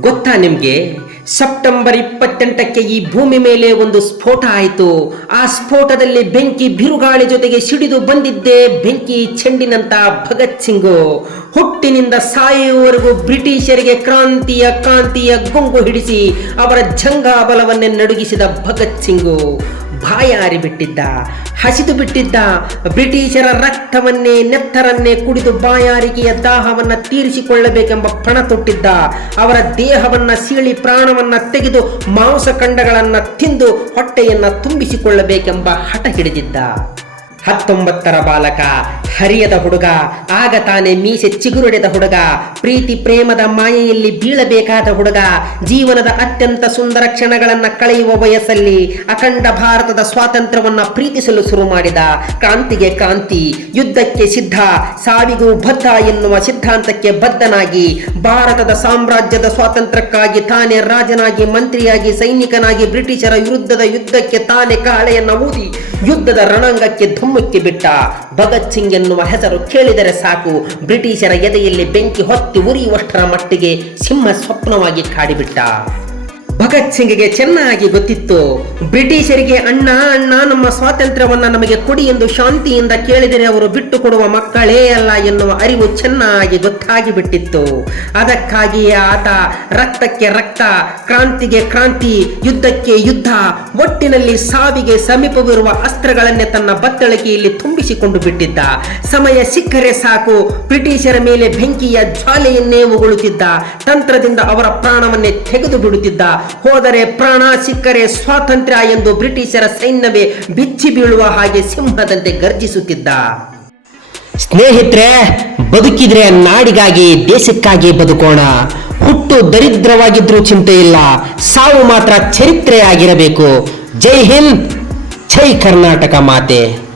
ಗೊತ್ತಾ ನಿಮಗೆ? ಸೆಪ್ಟೆಂಬರ್ ಇಪ್ಪತ್ತೆಂಟಕ್ಕೆ ಈ ಭೂಮಿ ಮೇಲೆ ಒಂದು ಸ್ಫೋಟ ಆಯಿತು. ಆ ಸ್ಫೋಟದಲ್ಲಿ ಬೆಂಕಿ ಬಿರುಗಾಳಿ ಜೊತೆಗೆ ಸಿಡಿದು ಬಂದಿದ್ದೆ ಬೆಂಕಿ ಚೆಂಡಿನಂತ ಭಗತ್ ಸಿಂಗು. ಹುಟ್ಟಿನಿಂದ ಸಾಯುವವರೆಗೂ ಬ್ರಿಟಿಷರಿಗೆ ಕ್ರಾಂತಿಯ ಕಾಂತಿಯ ಗುಂಗು ಹಿಡಿಸಿ ಅವರ ಜಂಗಾಬಲವನ್ನೇ ನಡುಗಿಸಿದ ಭಗತ್ ಸಿಂಗು ಬಾಯಾರಿ ಬಿಟ್ಟಿದ್ದ ಹಸಿದು ಬಿಟ್ಟಿದ್ದ ಬ್ರಿಟಿಷರ ರಕ್ತವನ್ನೇ, ನೆತ್ತರನ್ನೇ ಕುಡಿದು ಬಾಯಾರಿಕೆಯ ದಾಹವನ್ನ ತೀರಿಸಿಕೊಳ್ಳಬೇಕೆಂಬ ಪಣ ತೊಟ್ಟಿದ್ದ, ಅವರ ದೇಹವನ್ನ ಸೀಳಿ ಪ್ರಾಣವನ್ನ ತೆಗೆದು ಮಾಂಸ ಖಂಡಗಳನ್ನ ತಿಂದು ಹೊಟ್ಟೆಯನ್ನ ತುಂಬಿಸಿಕೊಳ್ಳಬೇಕೆಂಬ ಹಠ ಹಿಡಿದಿದ್ದ. ಹತ್ತೊಂಬತ್ತರ ಬಾಲಕ ಹರಿಯದ ಹುಡುಗ, ಆಗ ತಾನೆ ಮೀಸೆ ಚಿಗುರುಡೆದ ಹುಡುಗ, ಪ್ರೀತಿ ಪ್ರೇಮದ ಮಾಯೆಯಲ್ಲಿ ಬೀಳಬೇಕಾದ ಹುಡುಗ, ಜೀವನದ ಅತ್ಯಂತ ಸುಂದರ ಕ್ಷಣಗಳನ್ನ ಕಳೆಯುವ ವಯಸ್ಸಲ್ಲಿ ಅಖಂಡ ಭಾರತದ ಸ್ವಾತಂತ್ರ್ಯವನ್ನ ಪ್ರೀತಿಸಲು ಶುರು ಮಾಡಿದ ಕ್ರಾಂತಿಗೆ ಕ್ರಾಂತಿ, ಯುದ್ಧಕ್ಕೆ ಸಿದ್ಧ, ಸಾವಿಗೂ ಬದ್ಧ ಎನ್ನುವ ಸಿದ್ಧಾಂತಕ್ಕೆ ಬದ್ಧನಾಗಿ, ಭಾರತದ ಸಾಮ್ರಾಜ್ಯದ ಸ್ವಾತಂತ್ರ್ಯಕ್ಕಾಗಿ ತಾನೇ ರಾಜನಾಗಿ, ಮಂತ್ರಿಯಾಗಿ, ಸೈನಿಕನಾಗಿ ಬ್ರಿಟಿಷರ ವಿರುದ್ಧದ ಯುದ್ಧಕ್ಕೆ ತಾನೇ ಕಾಳೆಯನ್ನ ಊದಿ ಯುದ್ಧದ ರಣಾಂಗಕ್ಕೆ ಧುಮ್ಮಕ್ಕೆ ಬಿಟ್ಟ ಭಗತ್ ಸಿಂಗ್ ಎನ್ನುವ ಹೆಸರು ಕೇಳಿದರೆ ಸಾಕು. ಬ್ರಿಟಿಷರ ಎದೆಯಲ್ಲಿ ಬೆಂಕಿ ಹೊತ್ತಿ ಉರಿಯುವಷ್ಟರ ಮಟ್ಟಿಗೆ ಸಿಂಹ ಸ್ವಪ್ನವಾಗಿ ಕಾಡಿಬಿಟ್ಟ. ಭಗತ್ ಸಿಂಗ್ಗೆ ಚೆನ್ನಾಗಿ ಗೊತ್ತಿತ್ತು. ಬ್ರಿಟಿಷರಿಗೆ ಅಣ್ಣ ಅಣ್ಣ, ನಮ್ಮ ಸ್ವಾತಂತ್ರ್ಯವನ್ನ ನಮಗೆ ಕೊಡಿ ಎಂದು ಶಾಂತಿಯಿಂದ ಕೇಳಿದರೆ ಅವರು ಬಿಟ್ಟು ಕೊಡುವ ಮಕ್ಕಳೇ ಅಲ್ಲ ಎನ್ನುವ ಅರಿವು ಚೆನ್ನಾಗಿ ಗೊತ್ತಾಗಿ ಬಿಟ್ಟಿತ್ತು ಅದಕ್ಕಾಗಿಯೇ ಆತ ರಕ್ತಕ್ಕೆ ರಕ್ತ, ಕ್ರಾಂತಿಗೆ ಕ್ರಾಂತಿ, ಯುದ್ಧಕ್ಕೆ ಯುದ್ಧ, ಒಟ್ಟಿನಲ್ಲಿ ಸಾವಿಗೆ ಸಮೀಪವಿರುವ ಅಸ್ತ್ರಗಳನ್ನೇ ತನ್ನ ಬತ್ತಳಿಕೆಯಲ್ಲಿ ತುಂಬಿಸಿಕೊಂಡು ಬಿಟ್ಟಿದ್ದ. ಸಮಯ ಸಿಕ್ಕರೆ ಸಾಕು, ಬ್ರಿಟಿಷರ ಮೇಲೆ ಬೆಂಕಿಯ ಜ್ವಾಲೆಯನ್ನೇ ಉಗುಳುತ್ತಿದ್ದ. ತಂತ್ರದಿಂದ ಅವರ ಪ್ರಾಣವನ್ನೇ ತೆಗೆದು ಬಿಡುತ್ತಿದ್ದ ಹೋದರೆ ಪ್ರಾಣ ಸಿಕ್ಕರೆ ಸ್ವಾತಂತ್ರ್ಯ ಎಂದು ಬ್ರಿಟಿಷರ ಸೈನ್ಯವೇ ಬಿಚ್ಚಿ ಬೀಳುವ ಹಾಗೆ ಸಿಂಹದಂತೆ ಗರ್ಜಿಸುತ್ತಿದ್ದ. ಸ್ನೇಹಿತರೆ, ಬದುಕಿದ್ರೆ ನಾಡಿಗಾಗಿ, ದೇಶಕ್ಕಾಗಿ ಬದುಕೋಣ. ಹುಟ್ಟು ದರಿದ್ರವಾಗಿದ್ರೂ ಚಿಂತೆ ಇಲ್ಲ. ಸಾವು ಮಾತ್ರ ಚರಿತ್ರೆಯಾಗಿರಬೇಕು. ಜೈ ಹಿಂದ್, ಜೈ ಕರ್ನಾಟಕ ಮಾತೆ.